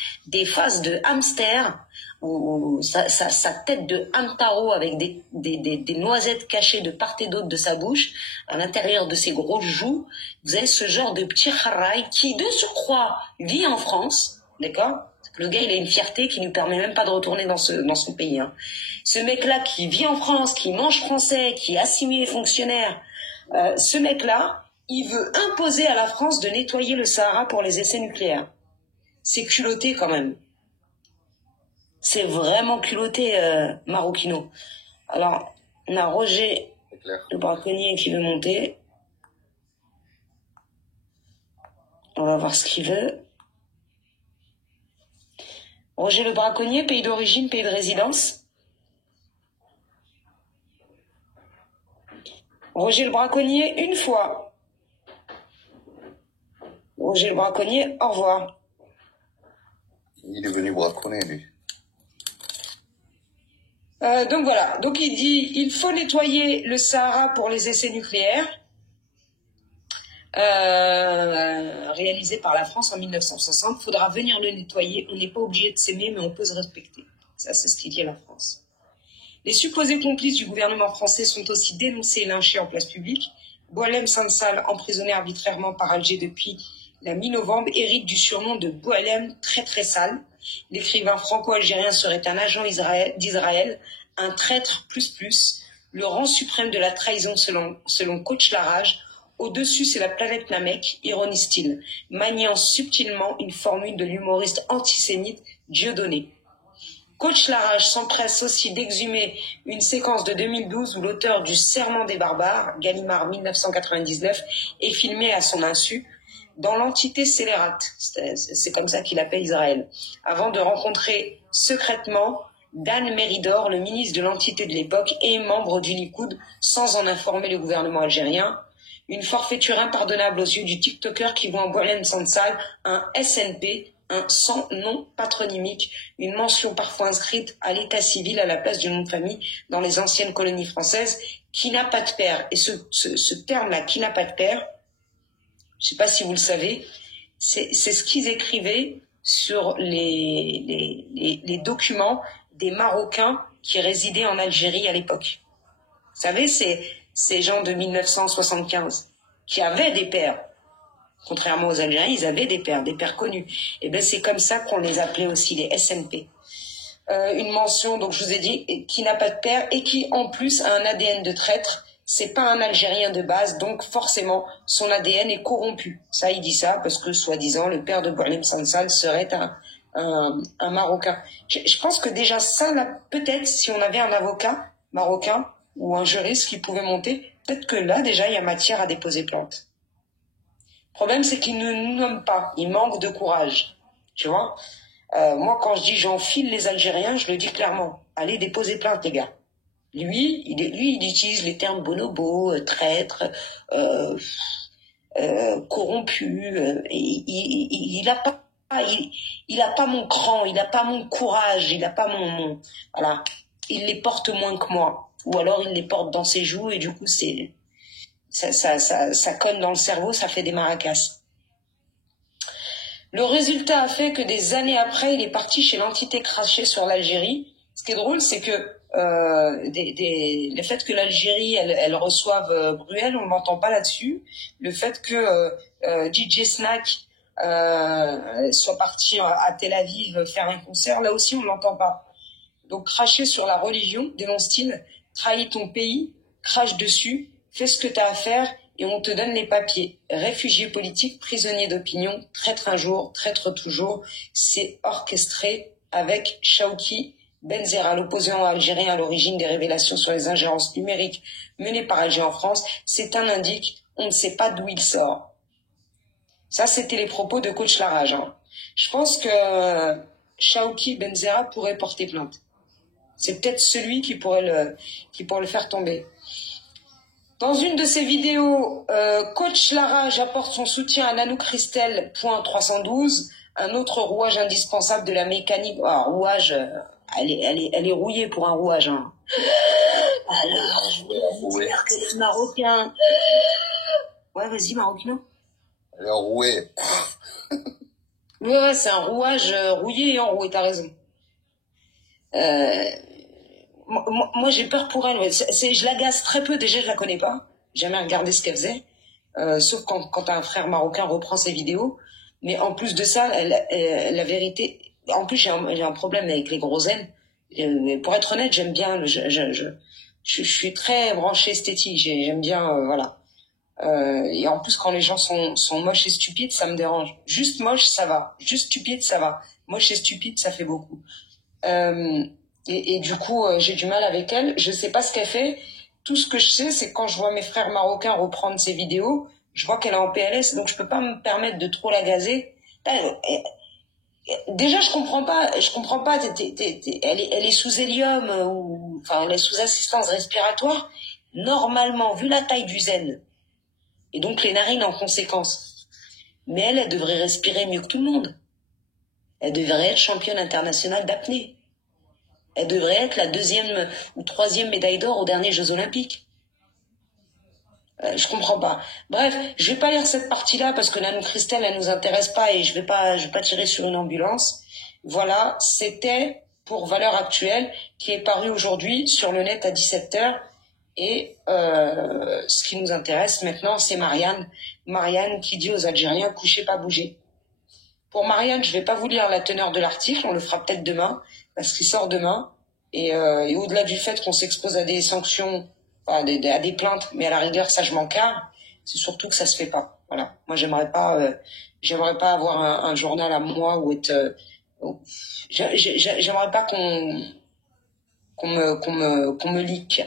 phases de hamster, où sa tête de hamtaro avec des noisettes cachées de part et d'autre de sa bouche, à l'intérieur de ses grosses joues. Vous avez ce genre de petit kharaï qui, de surcroît, vit en France, d'accord? Le gars, il a une fierté qui ne lui permet même pas de retourner dans son pays. Hein. Ce mec-là qui vit en France, qui mange français, qui est assimilé fonctionnaire, ce mec-là, il veut imposer à la France de nettoyer le Sahara pour les essais nucléaires. C'est culotté quand même. C'est vraiment culotté, Marocchino. Alors, on a Roger, le braconnier, qui veut monter. On va voir ce qu'il veut. Roger le braconnier, pays d'origine, pays de résidence. Roger le braconnier, une fois. Roger le braconnier, au revoir. Il est venu braconner, lui. Donc voilà, donc il dit il faut nettoyer le Sahara pour les essais nucléaires réalisés par la France en 1960. Il faudra venir le nettoyer. On n'est pas obligé de s'aimer, mais on peut se respecter. Ça, c'est ce qu'il dit à la France. Les supposés complices du gouvernement français sont aussi dénoncés et lynchés en place publique. Boualem Sansal, emprisonné arbitrairement par Alger depuis la mi-novembre, hérite du surnom de Boualem très très sale. L'écrivain franco-algérien serait un agent d'Israël, un traître plus, le rang suprême de la trahison selon Coach Larage. Au-dessus, c'est la planète Namek, ironise-t-il, maniant subtilement une formule de l'humoriste antisémite Dieudonné. Coach Larage s'empresse aussi d'exhumer une séquence de 2012 où l'auteur du Serment des barbares, Gallimard 1999, est filmé à son insu dans l'entité scélérate, c'est comme ça qu'il appelle Israël, avant de rencontrer secrètement Dan Meridor, le ministre de l'entité de l'époque et membre du Likoud, sans en informer le gouvernement algérien. Une forfaiture impardonnable aux yeux du TikToker qui voit en Boualem Sansal un SNP, un sans nom patronymique, une mention parfois inscrite à l'état civil à la place du nom de famille dans les anciennes colonies françaises, qui n'a pas de père. Et ce terme-là, qui n'a pas de père, je ne sais pas si vous le savez, c'est ce qu'ils écrivaient sur les documents des Marocains qui résidaient en Algérie à l'époque. Vous savez, ces gens de 1975 qui avaient des pères. Contrairement aux Algériens, ils avaient des pères connus. Et bien c'est comme ça qu'on les appelait aussi, les SNP. Une mention, donc je vous ai dit, qui n'a pas de père et qui en plus a un ADN de traître. C'est pas un Algérien de base, donc forcément son ADN est corrompu. Ça, il dit ça parce que soi-disant le père de Boualem Sansal serait un Marocain. Je pense que déjà ça, là, peut-être si on avait un avocat marocain ou un juriste qui pouvait monter, peut-être que là déjà il y a matière à déposer plainte. Le problème, c'est qu'il ne nous nomme pas. Il manque de courage. Tu vois, moi, quand je dis j'enfile les Algériens, je le dis clairement. Allez déposer plainte, les gars. Lui, il utilise les termes bonobo, traître, corrompu. Il a pas mon cran, il a pas mon courage, il a pas mon voilà. Il les porte moins que moi. Ou alors il les porte dans ses joues et du coup ça conne dans le cerveau, ça fait des maracas. Le résultat a fait que des années après, il est parti chez l'entité crachée sur l'Algérie. Ce qui est drôle, c'est que le fait que l'Algérie, elle reçoive Bruel, on ne l'entend pas là-dessus. Le fait que DJ Snack soit parti à Tel Aviv faire un concert, là aussi, on ne l'entend pas. Donc, cracher sur la religion, dénonce-t-il, trahis ton pays, crache dessus, fais ce que tu as à faire et on te donne les papiers. Réfugié politique, prisonnier d'opinion, traître un jour, traître toujours. C'est orchestré avec Chawki Benzera, l'opposant algérien à l'origine des révélations sur les ingérences numériques menées par Alger en France. C'est un indique, on ne sait pas d'où il sort. Ça, c'était les propos de Coach Larage. Hein. Je pense que Chawki Benzera pourrait porter plainte. C'est peut-être celui qui pourrait le faire tomber. Dans une de ses vidéos, Coach Larage apporte son soutien à Nanou Christelle, .312, un autre rouage indispensable de la mécanique. Ah, rouage, elle est rouillée pour un rouage. Hein. Alors, je voulais vous dire que les Marocains... Ouais, vas-y, Maroquino. Alors, roué. Ouais, c'est un rouage rouillé et enroué, t'as raison. Moi, j'ai peur pour elle. Ouais. Je l'agace très peu. Déjà, je la connais pas. J'ai jamais regardé ce qu'elle faisait. Sauf quand un frère marocain reprend ses vidéos. Mais en plus de ça, la vérité... En plus, j'ai un problème avec les gros N. Pour être honnête, j'aime bien... Je suis très branchée esthétique. J'aime bien... voilà. Et en plus, quand les gens sont moches et stupides, ça me dérange. Juste moche, ça va. Juste stupide, ça va. Moche et stupide, ça fait beaucoup. Et du coup, j'ai du mal avec elle. Je sais pas ce qu'elle fait. Tout ce que je sais, c'est que quand je vois mes frères marocains reprendre ses vidéos, je vois qu'elle est en PLS, donc je peux pas me permettre de trop la gazer. Déjà, je comprends pas. Elle est sous hélium ou enfin, elle est sous assistance respiratoire. Normalement, vu la taille du zen, et donc les narines en conséquence. Mais elle devrait respirer mieux que tout le monde. Elle devrait être championne internationale d'apnée. Elle devrait être la 2e ou 3e médaille d'or aux derniers Jeux Olympiques. Je comprends pas. Bref, je vais pas lire cette partie-là parce que Nanou Christelle, elle nous intéresse pas et je vais pas tirer sur une ambulance. Voilà, c'était pour Valeurs Actuelles qui est paru aujourd'hui sur le net à 17h. Et ce qui nous intéresse maintenant, c'est Marianne. Marianne qui dit aux Algériens, couchez pas, bougez. Pour Marianne, je vais pas vous lire la teneur de l'article, on le fera peut-être demain, parce qu'il sort demain. Et au-delà du fait qu'on s'expose à des sanctions, à des plaintes, mais à la rigueur, ça je m'en carre, c'est surtout que ça se fait pas. Voilà. Moi, j'aimerais pas avoir un journal à moi ou être... j'aimerais pas qu'on me leak.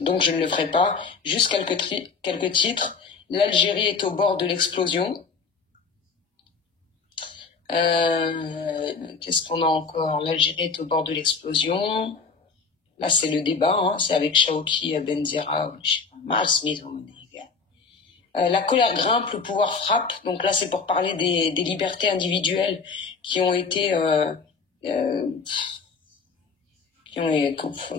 Donc je ne le ferai pas. Juste quelques titres. L'Algérie est au bord de l'explosion. Qu'est-ce qu'on a encore? L'Algérie est au bord de l'explosion. Là, c'est le débat. Hein. C'est avec Chaouki, Benzira, je sais pas, Mal Smith. La colère grimpe, le pouvoir frappe. Donc là, c'est pour parler des libertés individuelles qui ont été...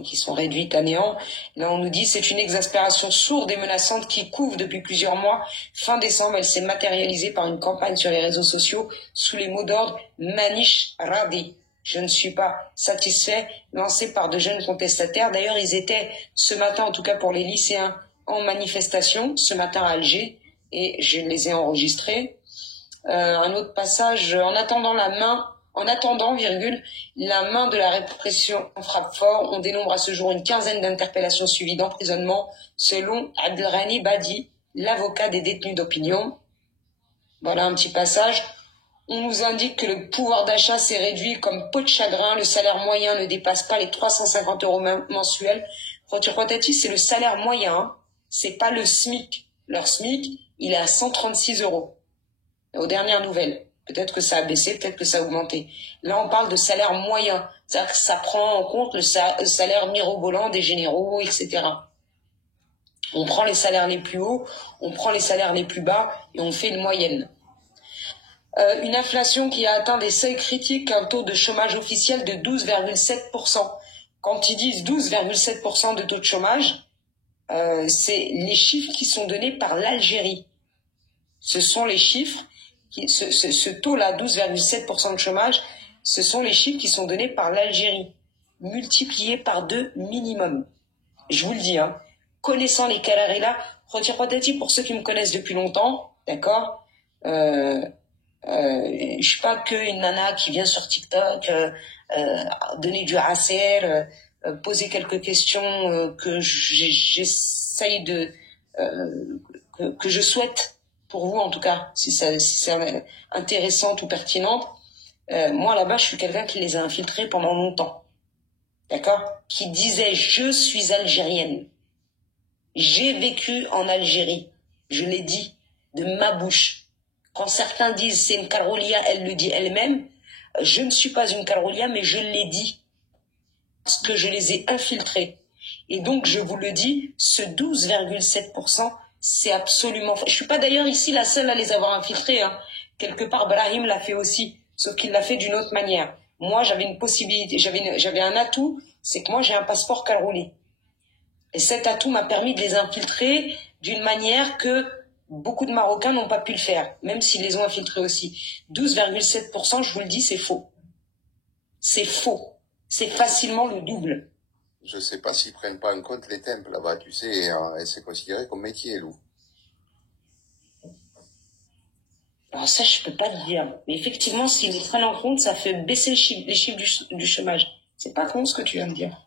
qui sont réduites à néant. Là, on nous dit c'est une exaspération sourde et menaçante qui couve depuis plusieurs mois. Fin décembre, elle s'est matérialisée par une campagne sur les réseaux sociaux sous les mots d'ordre Manish Radi. Je ne suis pas satisfait, lancé par de jeunes contestataires. D'ailleurs, ils étaient ce matin, en tout cas pour les lycéens, en manifestation, ce matin à Alger, et je les ai enregistrés. Un autre passage, en attendant, la main de la répression frappe fort. On dénombre à ce jour une quinzaine d'interpellations suivies d'emprisonnement, selon Abdelrani Badi, l'avocat des détenus d'opinion. Voilà un petit passage. On nous indique que le pouvoir d'achat s'est réduit comme peau de chagrin. Le salaire moyen ne dépasse pas les 350 € mensuels. C'est le salaire moyen, hein. C'est pas le SMIC. Leur SMIC, il est à 136 €. Aux dernières nouvelles. Peut-être que ça a baissé, peut-être que ça a augmenté. Là, on parle de salaire moyen. C'est-à-dire que ça prend en compte le salaire mirobolant des généraux, etc. On prend les salaires les plus hauts, on prend les salaires les plus bas et on fait une moyenne. Une inflation qui a atteint des seuils critiques, un taux de chômage officiel de 12,7%. Quand ils disent 12,7% de taux de chômage, c'est les chiffres qui sont donnés par l'Algérie. Ce sont les chiffres, ce taux-là, 12,7% de chômage, ce sont les chiffres qui sont donnés par l'Algérie, multipliés par 2 minimum. Je vous le dis, hein. Connaissant les Carrera, pour ceux qui me connaissent depuis longtemps, d'accord, je suis pas que une nana qui vient sur TikTok donner du ACL, poser quelques questions que j'essaye de que je souhaite pour vous en tout cas, si c'est intéressante ou pertinente. Moi là-bas, je suis quelqu'un qui les a infiltrés pendant longtemps, d'accord, qui disait je suis algérienne, j'ai vécu en Algérie, je l'ai dit de ma bouche. Quand certains disent c'est une Carolia, elle le dit elle-même. Je ne suis pas une Carolia, mais je l'ai dit. Parce que je les ai infiltrés. Et donc, je vous le dis, ce 12,7%, c'est absolument... Je suis pas d'ailleurs ici la seule à les avoir infiltrés. Hein. Quelque part, Brahim l'a fait aussi, sauf qu'il l'a fait d'une autre manière. Moi, j'avais une possibilité, j'avais un atout, c'est que moi, j'ai un passeport Carouli. Et cet atout m'a permis de les infiltrer d'une manière que beaucoup de Marocains n'ont pas pu le faire, même s'ils les ont infiltrés aussi. 12,7%, je vous le dis, c'est faux. C'est faux. C'est facilement le double. Je sais pas s'ils prennent pas en compte les temples là-bas, tu sais, et c'est considéré comme métier, Lou. Alors ça, je peux pas te dire. Mais effectivement, s'ils les prennent en compte, ça fait baisser les chiffres du chômage. C'est pas con ce que tu viens de dire.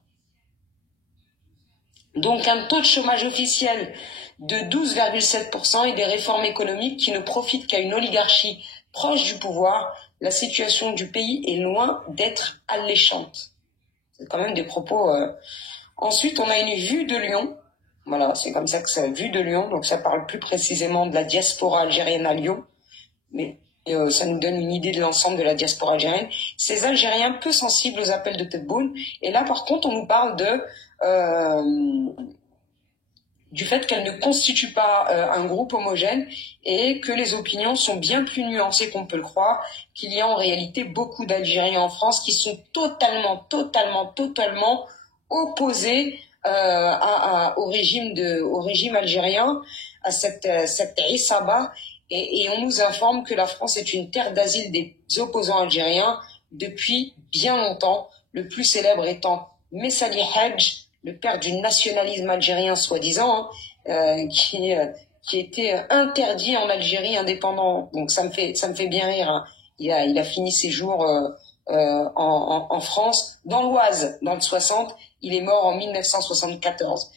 Donc un taux de chômage officiel de 12,7% et des réformes économiques qui ne profitent qu'à une oligarchie proche du pouvoir, la situation du pays est loin d'être alléchante. C'est quand même des propos... Ensuite, on a une vue de Lyon. Voilà, c'est comme ça que c'est, vue de Lyon. Donc ça parle plus précisément de la diaspora algérienne à Lyon. Mais ça nous donne une idée de l'ensemble de la diaspora algérienne. Ces Algériens peu sensibles aux appels de Tebboune. Et là, par contre, on nous parle du fait qu'elle ne constitue pas un groupe homogène et que les opinions sont bien plus nuancées qu'on peut le croire, qu'il y a en réalité beaucoup d'Algériens en France qui sont totalement opposés au régime algérien, à cette Issaba, et on nous informe que la France est une terre d'asile des opposants algériens depuis bien longtemps, le plus célèbre étant Messali Hadj, le père du nationalisme algérien soi-disant, qui était interdit en Algérie indépendant. Donc ça me fait bien rire. Hein. Il a fini ses jours en France, dans l'Oise, dans le 60. Il est mort en 1974.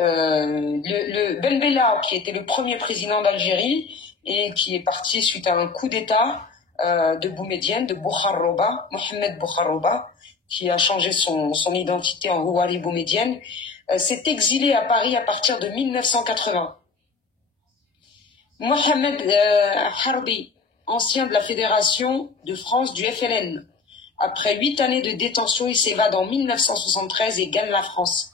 Le Ben Bella, qui était le premier président d'Algérie et qui est parti suite à un coup d'État de Boumedienne, de Bouharrouba, Mohamed Bouharrouba, qui a changé son identité en Houari Boumedienne, s'est exilé à Paris à partir de 1980. Mohamed Harbi, ancien de la Fédération de France du FLN, après 8 années de détention, il s'évade en 1973 et gagne la France.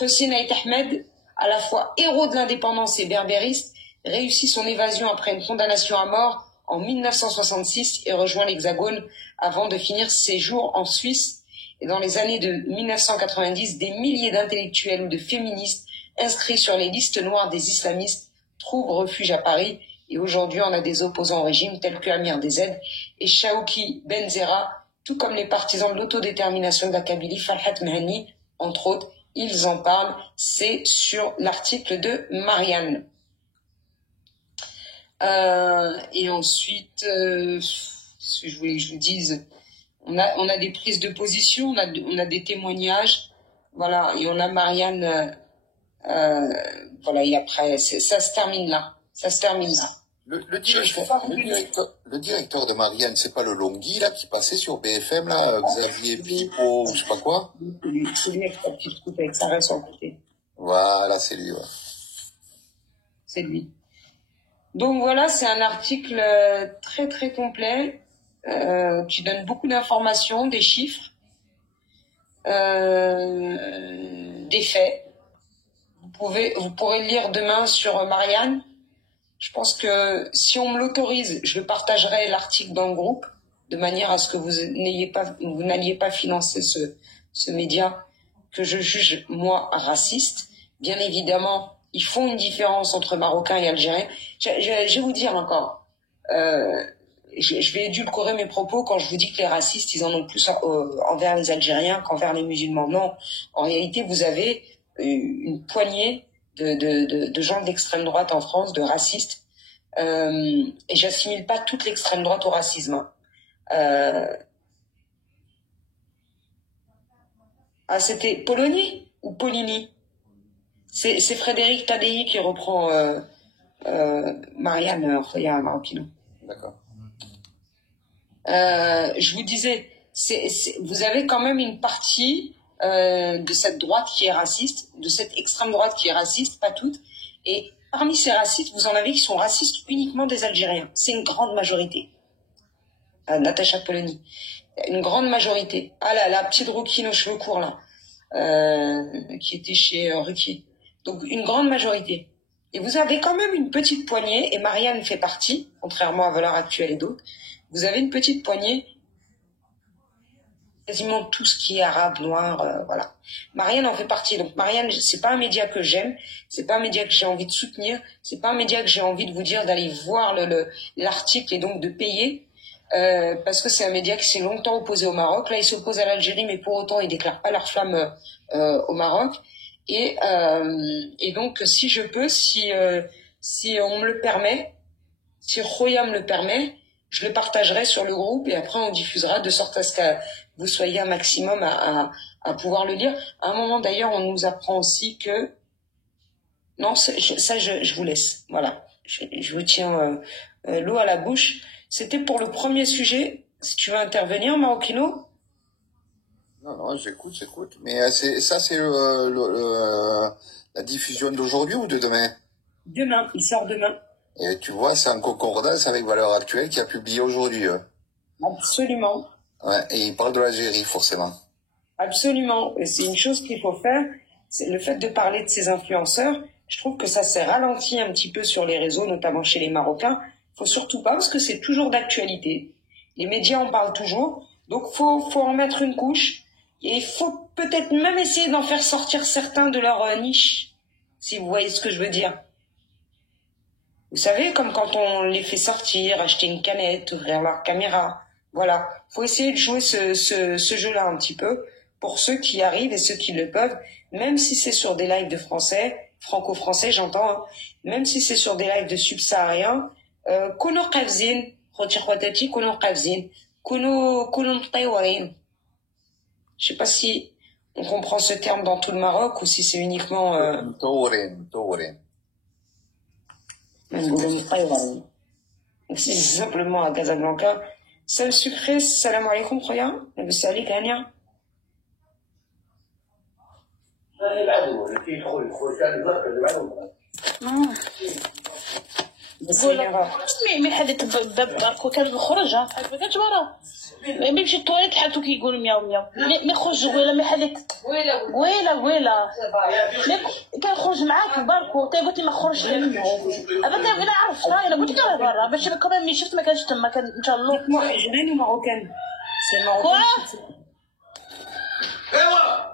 Hossein Ait Ahmed, à la fois héros de l'indépendance et berbériste, réussit son évasion après une condamnation à mort en 1966 et rejoint l'Hexagone avant de finir ses jours en Suisse. Et dans les années de 1990, des milliers d'intellectuels ou de féministes inscrits sur les listes noires des islamistes trouvent refuge à Paris. Et aujourd'hui, on a des opposants au régime tels que Amir Dezed et Chaouki Benzera, tout comme les partisans de l'autodétermination de la Kabylie, Farhat Mahani, entre autres. Ils en parlent, c'est sur l'article de Marianne. Et ensuite, ce que je voulais que je vous dise, on a des prises de position, on a des témoignages, voilà, et on a Marianne, voilà, et après, ça se termine là. Le directeur de Marianne, c'est pas le Longhi, là, qui passait sur BFM, là, Xavier Pipo, ou je sais pas quoi? C'est lui avec sa petite coupe, avec sa reine sur le côté. Voilà, c'est lui, ouais. C'est lui. Donc voilà, c'est un article très très complet, qui donne beaucoup d'informations, des chiffres, des faits. Vous pourrez le lire demain sur Marianne. Je pense que si on me l'autorise, je partagerai l'article dans le groupe, de manière à ce que vous n'alliez pas financer ce média que je juge, moi, raciste. Bien évidemment, ils font une différence entre Marocains et Algériens. Je vais vous dire encore, je vais édulcorer mes propos quand je vous dis que les racistes, ils en ont plus envers les Algériens qu'envers les musulmans. Non, en réalité, vous avez une poignée de gens d'extrême droite en France, de racistes, et j'assimile pas toute l'extrême droite au racisme. C'était Polony ou Polini? C'est Frédéric Tadei qui reprend Marianne Roya Marocchino. D'accord. Je vous disais, vous avez quand même une partie de cette droite qui est raciste, de cette extrême droite qui est raciste, pas toute. Et parmi ces racistes, vous en avez qui sont racistes uniquement des Algériens. C'est une grande majorité. Natacha Polony. Une grande majorité. Ah là, la petite Rookie aux cheveux courts là, qui était chez Ruquier. Donc une grande majorité. Et vous avez quand même une petite poignée, et Marianne fait partie, contrairement à Valeurs Actuelles et d'autres, vous avez une petite poignée quasiment tout ce qui est arabe, noir, voilà. Marianne en fait partie. Donc Marianne, c'est pas un média que j'aime, c'est pas un média que j'ai envie de soutenir, c'est pas un média que j'ai envie de vous dire d'aller voir l'article et donc de payer. Parce que c'est un média qui s'est longtemps opposé au Maroc. Là, il s'oppose à l'Algérie, mais pour autant, ils déclarent pas leur flamme au Maroc. Et donc, si je peux, si on me le permet, si Roya me le permet, je le partagerai sur le groupe et après on diffusera de sorte à ce que vous soyez un maximum à pouvoir le lire. À un moment d'ailleurs, on nous apprend aussi que... Non, je vous laisse. Voilà. Je vous tiens l'eau à la bouche. C'était pour le premier sujet. Si tu veux intervenir, Marokino. Non, j'écoute. Mais c'est la diffusion d'aujourd'hui ou de demain? Demain, il sort demain. Et tu vois, c'est en concordance avec Valeurs Actuelles qui a publié aujourd'hui. Absolument. Ouais, et il parle de l'Algérie, forcément. Absolument. Et c'est une chose qu'il faut faire. C'est le fait de parler de ces influenceurs. Je trouve que ça s'est ralenti un petit peu sur les réseaux, notamment chez les Marocains. Faut surtout pas, parce que c'est toujours d'actualité. Les médias en parlent toujours. Donc, faut en mettre une couche. Et il faut peut-être même essayer d'en faire sortir certains de leur niche. Si vous voyez ce que je veux dire. Vous savez, comme quand on les fait sortir, acheter une canette, ouvrir leur caméra. Voilà. Faut essayer de jouer ce jeu-là un petit peu pour ceux qui arrivent et ceux qui le peuvent, même si c'est sur des lives de français, franco-français, j'entends, hein, même si c'est sur des lives de subsahariens, كونوا قافزين خوتي خواتاتي كونوا قافزين كونوا مطيورين. Je sais pas si on comprend ce terme dans tout le Maroc ou si c'est uniquement مطورين. C'est simplement à Casablanca. Sel sucré, salam alaikum, khoya. Labas alik, Ania. مي حدت باب كان نخرج كانت برا مي يمشي التواليت حالته كيقول مياو مياو مي خرج ولا مي حلت ويلا كنخرج معاك باركو قلت ما خرجت ابدا انا عرفت انا قلت لك برا باش كمان مي شفت ما كانش تما كان ان شاء الله جناني ماروكان سي ماروكان ايوا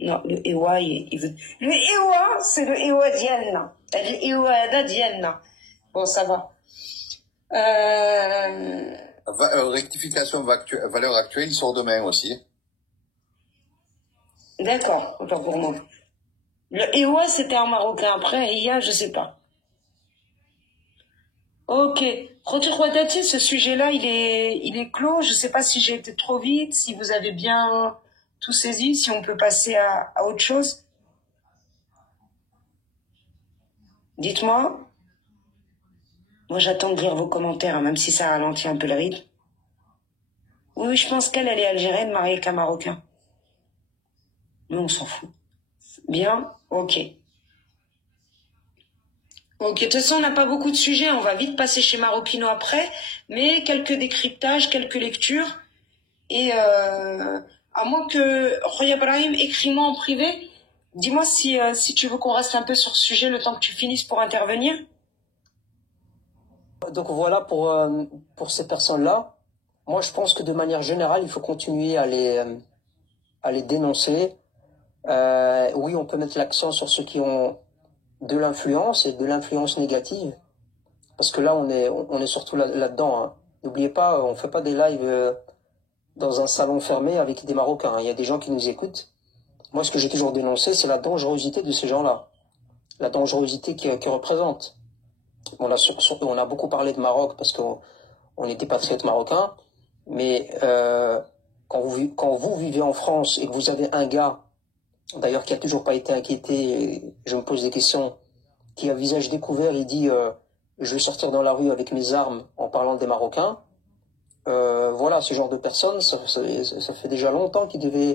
Non, le Ewa, il veut... Le Ewa, c'est le Ewa Diana. Le Ewa Diana. Bon, ça va. Rectification valeur actuelle, il sort demain aussi. D'accord, autant pour moi. Le Ewa, c'était en marocain. Après, Iya, je sais pas. Ok. Khoti Khouadati, ce sujet-là, il est clos. Je sais pas si j'ai été trop vite, si vous avez bien... tout saisi, si on peut passer à autre chose. Dites-moi. Moi, j'attends de lire vos commentaires, hein, même si ça ralentit un peu le rythme. Oui, je pense qu'elle est algérienne, mariée avec un Marocain. Mais on s'en fout. Bien, ok. Ok, de toute façon, on n'a pas beaucoup de sujets, on va vite passer chez Marokino après, mais quelques décryptages, quelques lectures, et à moins que Roya Ibrahim, écris-moi en privé. Dis-moi si tu veux qu'on reste un peu sur ce sujet le temps que tu finisses pour intervenir. Donc voilà pour ces personnes-là. Moi, je pense que de manière générale, il faut continuer à les dénoncer. Oui, on peut mettre l'accent sur ceux qui ont de l'influence et de l'influence négative. Parce que là, on est surtout là-dedans. Hein. N'oubliez pas, on fait pas des lives... dans un salon fermé avec des Marocains. Il y a des gens qui nous écoutent. Moi, ce que j'ai toujours dénoncé, c'est la dangerosité de ces gens-là. La dangerosité qu'ils représentent. On a beaucoup parlé de Maroc parce qu'on était patriotes marocains. Mais quand vous vivez en France et que vous avez un gars, d'ailleurs qui a toujours pas été inquiété, je me pose des questions, qui a visage découvert, il dit je vais sortir dans la rue avec mes armes en parlant des Marocains. Voilà, ce genre de personnes, ça fait déjà longtemps qu'il devait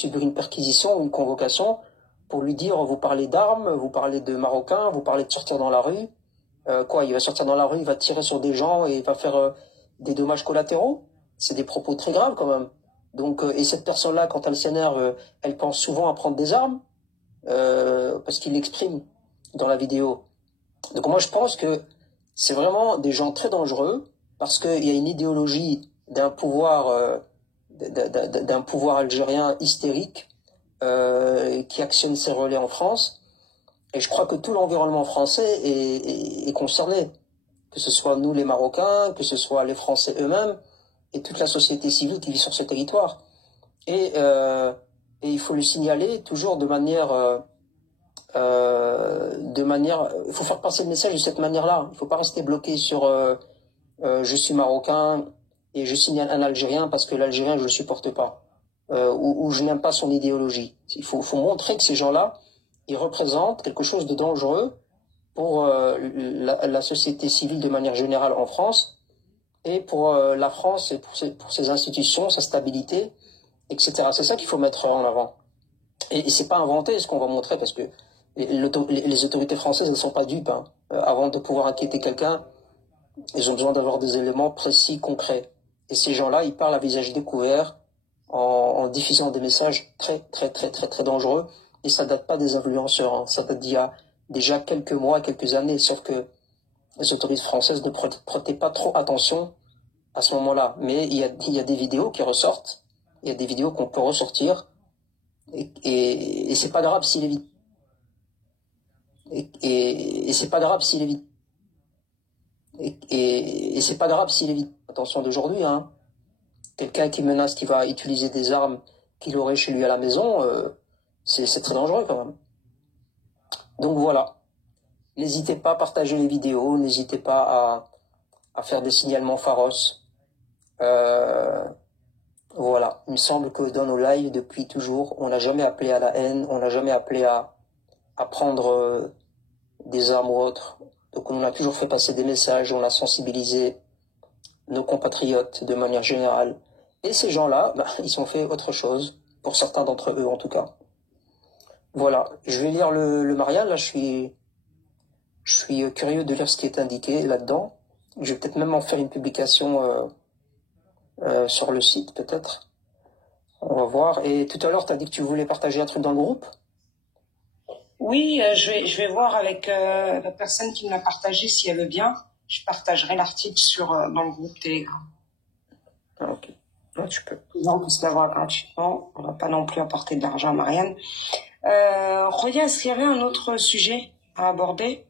subir une perquisition ou une convocation pour lui dire vous parlez d'armes, vous parlez de Marocains, vous parlez de sortir dans la rue. Il va sortir dans la rue, il va tirer sur des gens et il va faire des dommages collatéraux. C'est des propos très graves quand même. Donc, et cette personne-là, quand elle s'énerve, elle pense souvent à prendre des armes parce qu'il l'exprime dans la vidéo. Donc moi, je pense que c'est vraiment des gens très dangereux. parce qu'il y a une idéologie d'un pouvoir algérien hystérique qui actionne ses relais en France. Et je crois que tout l'environnement français est concerné, que ce soit nous les Marocains, que ce soit les Français eux-mêmes, et toute la société civile qui vit sur ce territoire. Et il faut le signaler toujours de manière, il faut faire passer le message de cette manière-là. Il ne faut pas rester bloqué sur je suis marocain et je signale un Algérien parce que l'Algérien je le supporte pas, ou je n'aime pas son idéologie. Il faut montrer que ces gens-là, ils représentent quelque chose de dangereux pour la société civile de manière générale en France, et pour la France et pour ses institutions, sa stabilité, etc. C'est ça qu'il faut mettre en avant. Et c'est pas inventé ce qu'on va montrer, parce que les autorités françaises ne sont pas dupes. Hein. Avant de pouvoir inquiéter quelqu'un, ils ont besoin d'avoir des éléments précis, concrets. Et ces gens-là, ils parlent à visage découvert, en diffusant des messages très, très, très, très, très dangereux. Et ça date pas des influenceurs. Hein. Ça date d'il y a déjà quelques mois, quelques années. Sauf que les autorités françaises ne prêtaient pas trop attention à ce moment-là. Mais il y a des vidéos qui ressortent. Il y a des vidéos qu'on peut ressortir. Et c'est pas grave s'il est vite. Et c'est pas grave s'il est vite. Et c'est pas grave s'il est vite. Attention d'aujourd'hui, hein. Quelqu'un qui menace, qui va utiliser des armes qu'il aurait chez lui à la maison, c'est très dangereux quand même. Donc voilà. N'hésitez pas à partager les vidéos, n'hésitez pas à faire des signalements féroces. Voilà. Il me semble que dans nos lives, depuis toujours, on n'a jamais appelé à la haine, on n'a jamais appelé à prendre des armes ou autres. Donc on a toujours fait passer des messages, on a sensibilisé nos compatriotes de manière générale. Et ces gens-là, ils ont fait autre chose, pour certains d'entre eux en tout cas. Voilà, je vais lire le Marial, là je suis curieux de lire ce qui est indiqué là-dedans. Je vais peut-être même en faire une publication sur le site, peut-être. On va voir. Et tout à l'heure, tu as dit que tu voulais partager un truc dans le groupe? Oui, je vais voir avec la personne qui me l'a partagé si elle veut bien. Je partagerai l'article dans le groupe Telegram. Ah, ok. Ouais, tu peux. On peut se l'avoir gratuitement. On va pas non plus apporter de l'argent à Marianne. Roya, est-ce qu'il y avait un autre sujet à aborder?